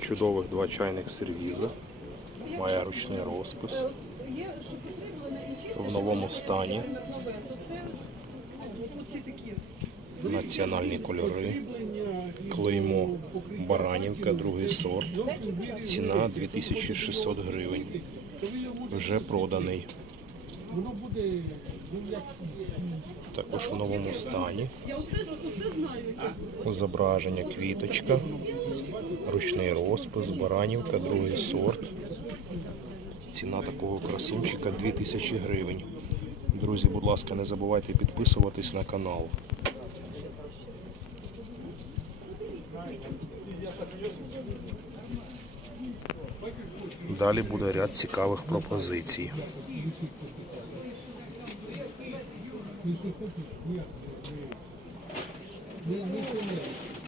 Чудових два чайних сервіза. Має ручний розпис. В новому стані. Національні кольори. Клеймо Баранівка, другий сорт. Ціна 2600 гривень. Вже проданий. Також в новому стані. Зображення квіточка, ручний розпис, баранівка, другий сорт. Ціна такого красунчика 2000 гривень. Друзі, будь ласка, не забувайте підписуватись на канал. Далі буде ряд цікавих пропозицій. Thank you.